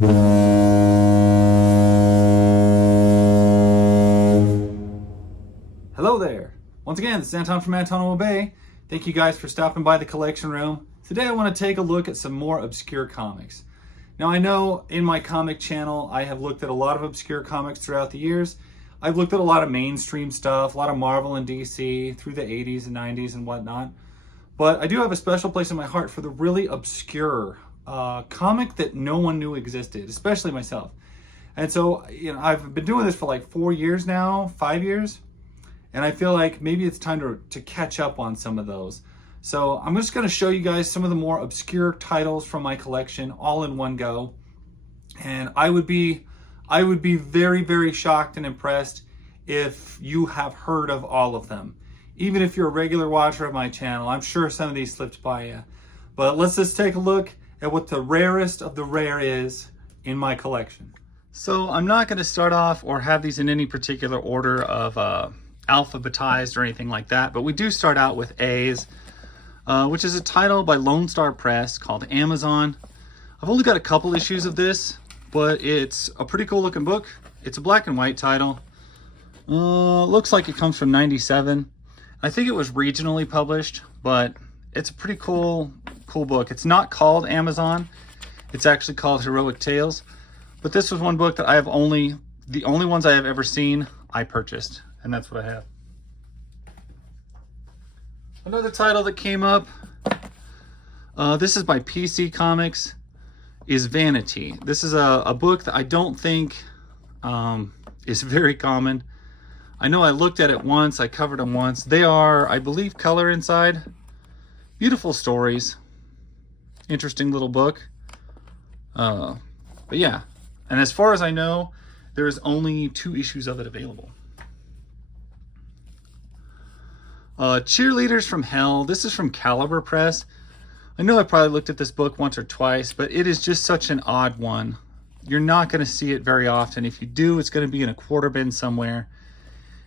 Hello there. Once again, this is Anton from Anton Bay. Thank you guys for stopping by the collection room. Today I want to take a look at some more obscure comics. Now I know in my comic channel I have looked at a lot of obscure comics throughout the years. I've looked at a lot of mainstream stuff, a lot of Marvel and DC through the 80s and 90s and whatnot. But I do have a special place in my heart for the really obscure comic that no one knew existed, especially myself. And so, I've been doing this for like 4 years now, 5 years. And I feel like maybe it's time to catch up on some of those. So I'm just going to show you guys some of the more obscure titles from my collection all in one go. And I would be very, very shocked and impressed if you have heard of all of them. Even if you're a regular watcher of my channel, I'm sure some of these slipped by you. But let's just take a look at what the rarest of the rare is in my collection. So I'm not going to start off or have these in any particular order of alphabetized or anything like that, but we do start out with A's, which is a title by Lone Star Press called Amazon. I've only got a couple issues of this, but it's a pretty cool looking book. It's a black and white title. Looks like it comes from '97. I think it was regionally published, but it's a pretty cool book. It's not called Amazon. It's actually called Heroic Tales. But this was one book that the only ones I have ever seen, I purchased. And that's what I have. Another title that came up, this is by PC Comics, is Vanity. This is a book that I don't think is very common. I know I looked at it once, I covered them once. They are, I believe, color inside. Beautiful stories. Interesting little book. But yeah, and as far as I know, there's only 2 issues of it available. Cheerleaders from Hell. This is from Caliber Press. I know I probably looked at this book once or twice, but it is just such an odd one. You're not going to see it very often. If you do, it's going to be in a quarter bin somewhere.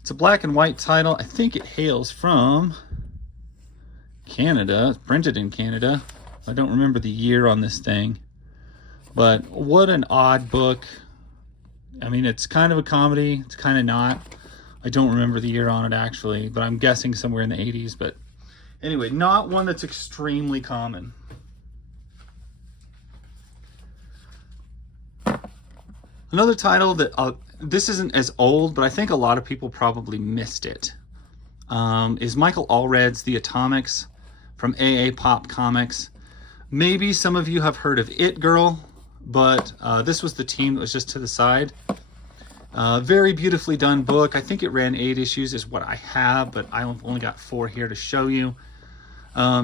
It's a black and white title. I think it hails from Canada. It's printed in Canada. I don't remember the year on this thing, but what an odd book. I mean, it's kind of a comedy. It's kind of not. I don't remember the year on it actually, but I'm guessing somewhere in the 80s. But anyway, not one that's extremely common. Another title that, this isn't as old, but I think a lot of people probably missed it, is Michael Allred's The Atomics from AA Pop Comics. Maybe some of you have heard of It Girl, but this was the team that was just to the side. Very beautifully done book. I think it ran 8 issues is what I have, but I've only got 4 here to show you.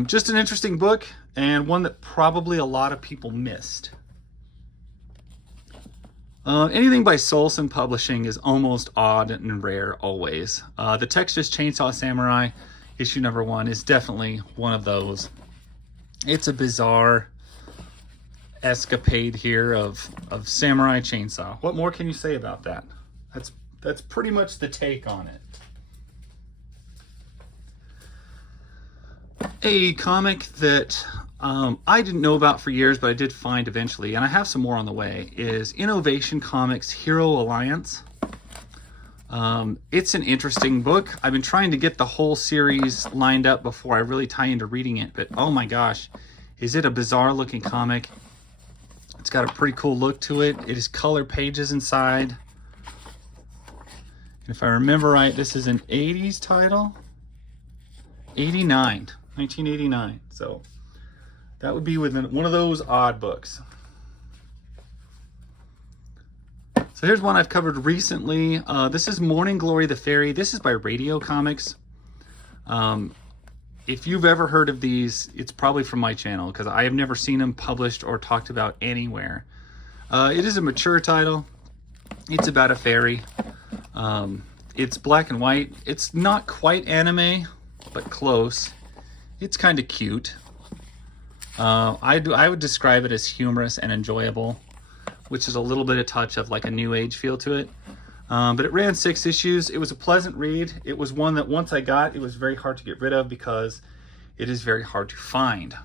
Just an interesting book, and one that probably a lot of people missed. Anything by Solson Publishing is almost odd and rare always. The Texas Chainsaw Samurai issue number 1 is definitely one of those. It's a bizarre escapade here of Samurai Chainsaw. What more can you say about that? That's pretty much the take on it. A comic that I didn't know about for years, but I did find eventually, and I have some more on the way, is Innovation Comics Hero Alliance. It's an interesting book. I've been trying to get the whole series lined up before I really tie into reading it, but oh my gosh, is it a bizarre looking comic. It's got a pretty cool look to it. It is color pages inside. And if I remember right, this is an 80s title. 1989. So that would be within one of those odd books. So here's one I've covered recently. This is Morning Glory the Fairy. This is by Radio Comics. If you've ever heard of these, it's probably from my channel because I have never seen them published or talked about anywhere. It is a mature title. It's about a fairy. It's black and white. It's not quite anime, but close. It's kind of cute. I would describe it as humorous and enjoyable, which is a little bit of touch of like a new age feel to it. But it ran 6 issues. It was a pleasant read. It was one that once I got, it was very hard to get rid of because it is very hard to find.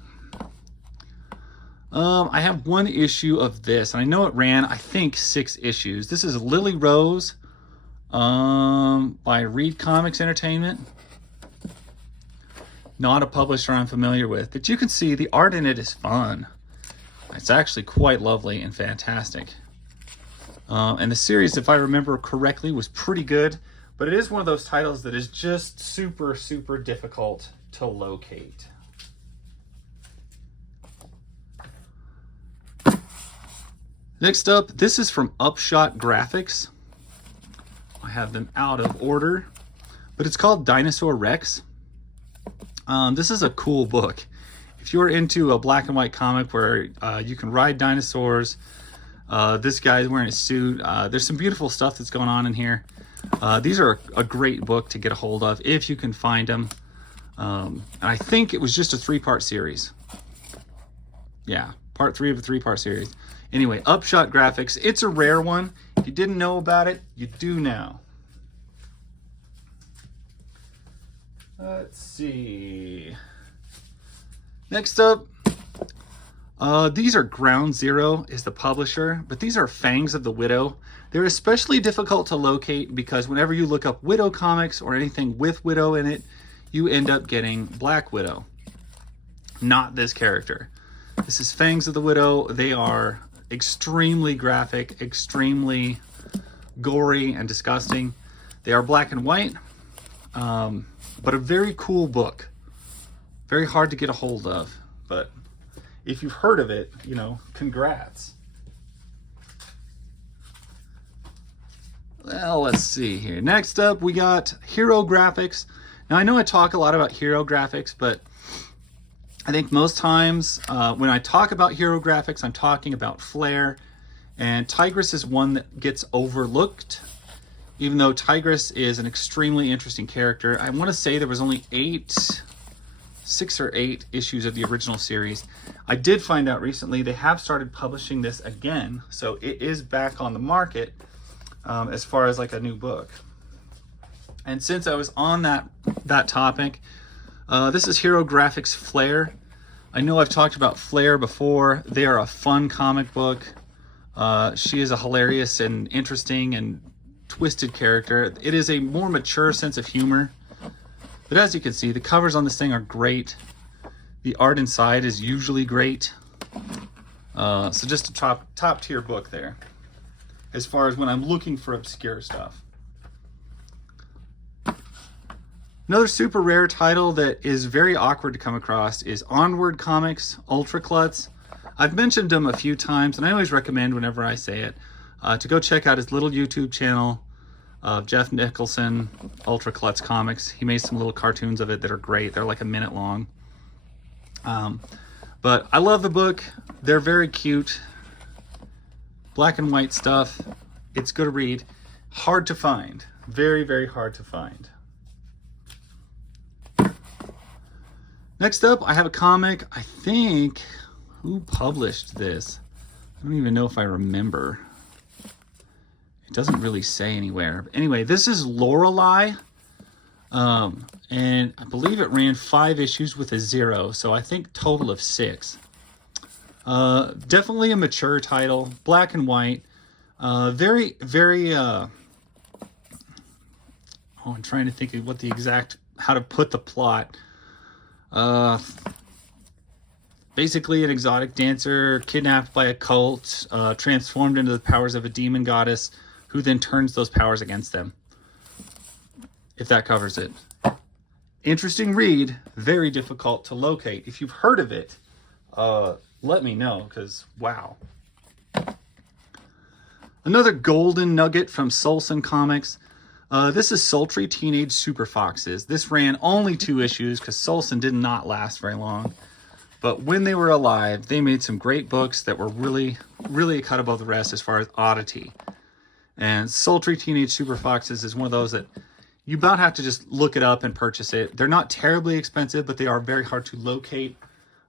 I have one issue of this, and I know it ran, I think, 6 issues. This is Lily Rose by Reed Comics Entertainment. Not a publisher I'm familiar with, but you can see the art in it is fun. It's actually quite lovely and fantastic. And the series, if I remember correctly, was pretty good, but it is one of those titles that is just super, super difficult to locate. Next up, this is from Upshot Graphics. I have them out of order, but it's called Dinosaur Rex. This is a cool book. If you're into a black and white comic where you can ride dinosaurs, this guy's wearing a suit, there's some beautiful stuff that's going on in here. These are a great book to get a hold of if you can find them. And I think it was just a 3-part series. Yeah, part 3 of a 3-part series. Anyway, Upshot Graphics. It's a rare one. If you didn't know about it, you do now. Let's see. Next up, these are Ground Zero is the publisher, but these are Fangs of the Widow. They're especially difficult to locate because whenever you look up Widow comics or anything with Widow in it, you end up getting Black Widow. Not this character. This is Fangs of the Widow. They are extremely graphic, extremely gory and disgusting. They are black and white, but a very cool book. Very hard to get a hold of, but if you've heard of it, you know, congrats. Well, let's see here. Next up, we got Hero Graphics. Now, I know I talk a lot about Hero Graphics, but I think most times when I talk about Hero Graphics, I'm talking about Flare, and Tigress is one that gets overlooked, even though Tigress is an extremely interesting character. I want to say there was only 6 or 8 issues of the original series. I did find out recently they have started publishing this again, so it is back on the market as far as like a new book. And since I was on that topic, this is Hero Graphics Flare. I know I've talked about Flare before. They are a fun comic book. She is a hilarious and interesting and twisted character. It is a more mature sense of humor. But as you can see, the covers on this thing are great. The art inside is usually great. So just a top tier book there, as far as when I'm looking for obscure stuff. Another super rare title that is very awkward to come across is Onward Comics Ultra Klutz. I've mentioned him a few times, and I always recommend whenever I say it to go check out his little YouTube channel of Jeff Nicholson, Ultra Klutz Comics. He made some little cartoons of it that are great. They're like a minute long. But I love the book. They're very cute. Black and white stuff. It's good to read. Hard to find. Very, very hard to find. Next up, I have a comic. I think, who published this? I don't even know if I remember. It doesn't really say anywhere. But anyway, this is Lorelei. And I believe it ran 5 issues with a 0. So I think total of 6. Definitely a mature title. Black and white. Very, very... I'm trying to think of what the exact... how to put the plot. Basically an exotic dancer kidnapped by a cult, transformed into the powers of a demon goddess, who then turns those powers against them. If that covers it. Interesting read, very difficult to locate. If you've heard of it, let me know, because wow. Another golden nugget from Solson Comics. This is Sultry Teenage Super Foxes. This ran only 2 issues because Solson did not last very long. But when they were alive, they made some great books that were really, really a cut above the rest as far as oddity. And Sultry Teenage Super Foxes is one of those that you about have to just look it up and purchase it. They're not terribly expensive, but they are very hard to locate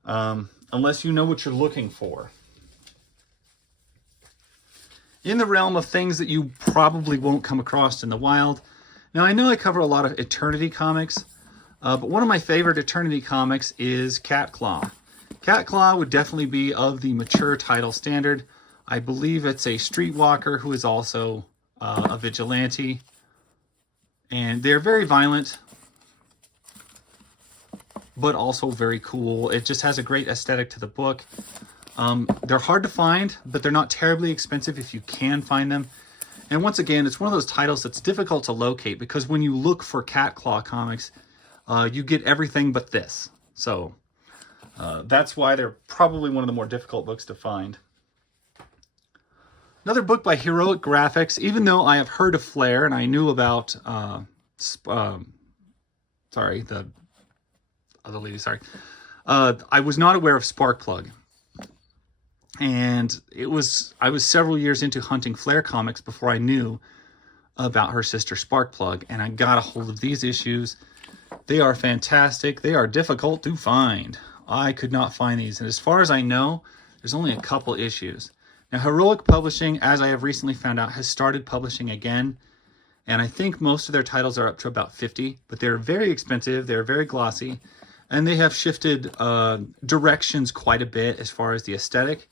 unless you know what you're looking for. In the realm of things that you probably won't come across in the wild. Now, I know I cover a lot of Eternity comics, but one of my favorite Eternity comics is Cat Claw. Cat Claw would definitely be of the mature title standard. I believe it's a streetwalker who is also a vigilante. And they're very violent, but also very cool. It just has a great aesthetic to the book. They're hard to find, but they're not terribly expensive if you can find them. And once again, it's one of those titles that's difficult to locate because when you look for Cat Claw comics, you get everything but this. So that's why they're probably one of the more difficult books to find. Another book by Heroic Graphics. Even though I have heard of Flare and I knew about, sorry, the other lady, sorry. I was not aware of Sparkplug. And I was several years into hunting Flare comics before I knew about her sister Sparkplug. And I got a hold of these issues. They are fantastic. They are difficult to find. I could not find these. And as far as I know, there's only a couple issues. Now, Heroic Publishing, as I have recently found out, has started publishing again. And I think most of their titles are up to about 50, but they're very expensive. They're very glossy. And they have shifted directions quite a bit as far as the aesthetic.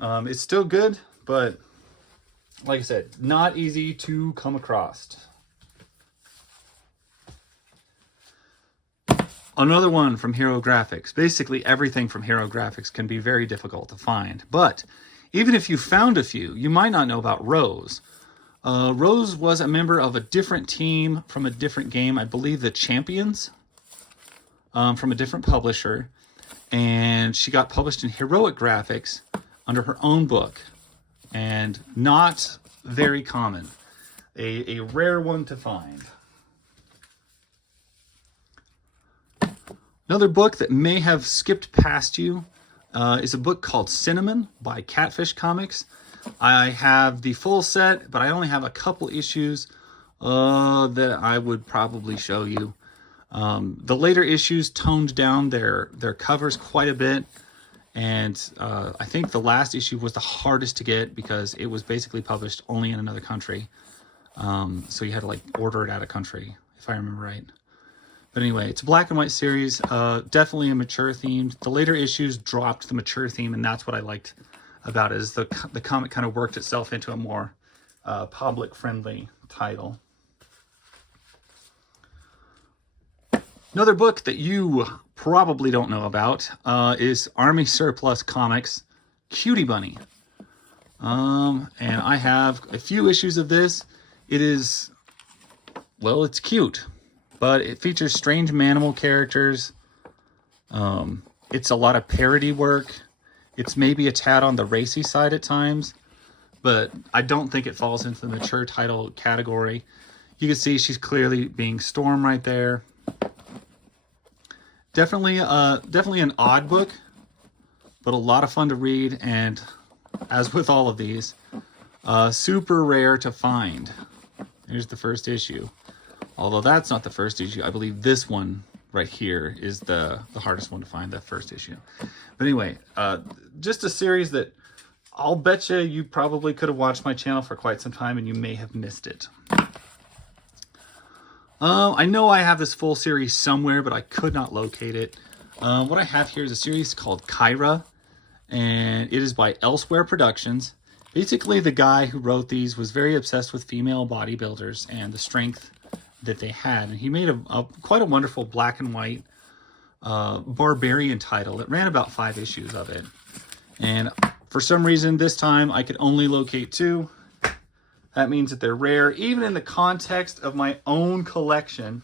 It's still good, but like I said, not easy to come across. Another one from Hero Graphics. Basically, everything from Hero Graphics can be very difficult to find. But even if you found a few, you might not know about Rose. Rose was a member of a different team from a different game. I believe the Champions, from a different publisher. And she got published in Heroic Graphics under her own book. And not very common. A rare one to find. Another book that may have skipped past you is a book called Cinnamon by Catfish Comics. I have the full set, but I only have a couple issues that I would probably show you. The later issues toned down their covers quite a bit. And I think the last issue was the hardest to get because it was basically published only in another country. So you had to like order it out of country, if I remember right. But anyway, it's a black and white series, definitely a mature themed. The later issues dropped the mature theme, and that's what I liked about it, is the comic kind of worked itself into a more public-friendly title. Another book that you probably don't know about is Army Surplus Comics Cutie Bunny. And I have a few issues of this. It is, well, it's cute. But it features strange manimal characters. It's a lot of parody work. It's maybe a tad on the racy side at times. But I don't think it falls into the mature title category. You can see she's clearly being Storm right there. Definitely an odd book. But a lot of fun to read. And as with all of these, super rare to find. Here's the first issue. Although that's not the first issue. I believe this one right here is the hardest one to find, the first issue. But anyway, just a series that I'll bet you probably could have watched my channel for quite some time and you may have missed it. I know I have this full series somewhere, but I could not locate it. What I have here is a series called Kyra, and it is by Elsewhere Productions. Basically, the guy who wrote these was very obsessed with female bodybuilders and the strength that they had, and he made quite a wonderful black and white barbarian title. It ran about 5 issues of it, and for some reason this time I could only locate 2. That means that they're rare. Even in the context of my own collection,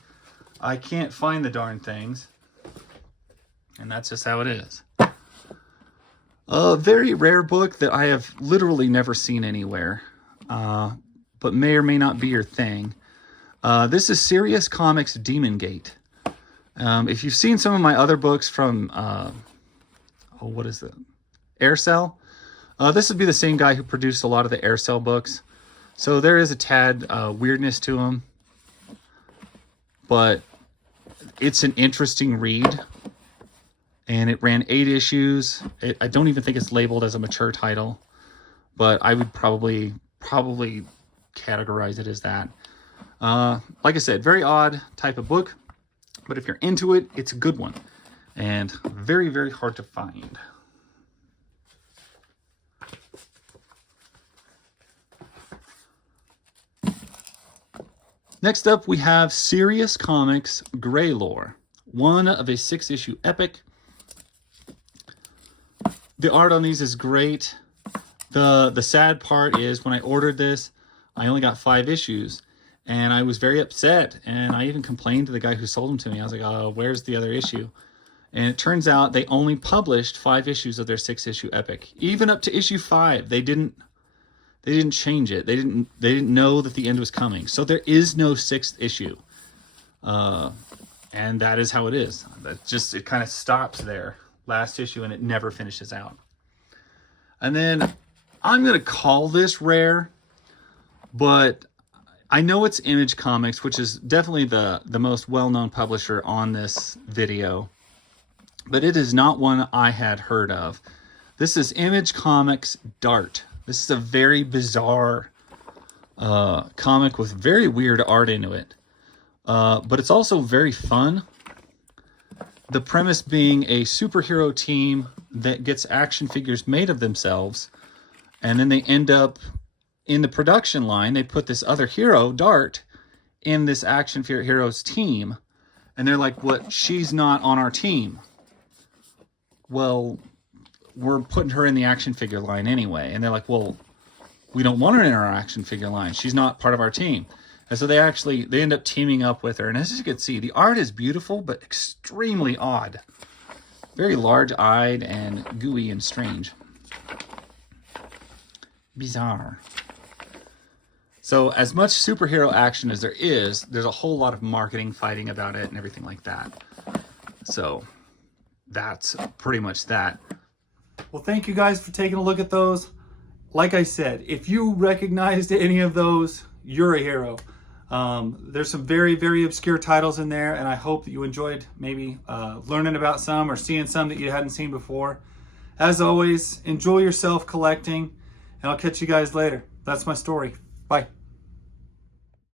I can't find the darn things, and that's just how it is. A very rare book that I have literally never seen anywhere, but may or may not be your thing. This is Serious Comics Demon Gate. If you've seen some of my other books from, what is it? Aircell. This would be the same guy who produced a lot of the Aircell books. So there is a tad weirdness to him. But it's an interesting read. And it ran 8 issues. I don't even think it's labeled as a mature title. But I would probably categorize it as that. Like I said, very odd type of book, but if you're into it, it's a good one. and very, very hard to find. Next up, we have Serious Comics Greylore, one of a 6-issue epic. The art on these is great. The sad part is when I ordered this, I only got 5 issues, and I was very upset, and I even complained to the guy who sold them to me. I was like, oh, where's the other issue? And it turns out they only published 5 issues of their 6-issue epic. Even up to issue 5, they didn't change it. They didn't know that the end was coming. So there is no 6th issue. And that is how it is. It kind of stops there. Last issue, and it never finishes out. And then I'm going to call this rare, but I know it's Image Comics, which is definitely the most well-known publisher on this video, but it is not one I had heard of. This is Image Comics Dart. This is a very bizarre comic with very weird art into it, but it's also very fun. The premise being a superhero team that gets action figures made of themselves, and then they end up in the production line. They put this other hero, Dart, in this action hero's team, and they're like, "What? She's not on our team." Well, we're putting her in the action figure line anyway, and they're like, "Well, we don't want her in our action figure line. She's not part of our team." And so they end up teaming up with her. And as you can see, the art is beautiful, but extremely odd. Very large-eyed and gooey and strange. Bizarre. So as much superhero action as there is, there's a whole lot of marketing fighting about it and everything like that. So that's pretty much that. Well, thank you guys for taking a look at those. Like I said, if you recognized any of those, you're a hero. There's some very, very obscure titles in there, and I hope that you enjoyed maybe learning about some or seeing some that you hadn't seen before. As always, enjoy yourself collecting, and I'll catch you guys later. That's my story. Bye.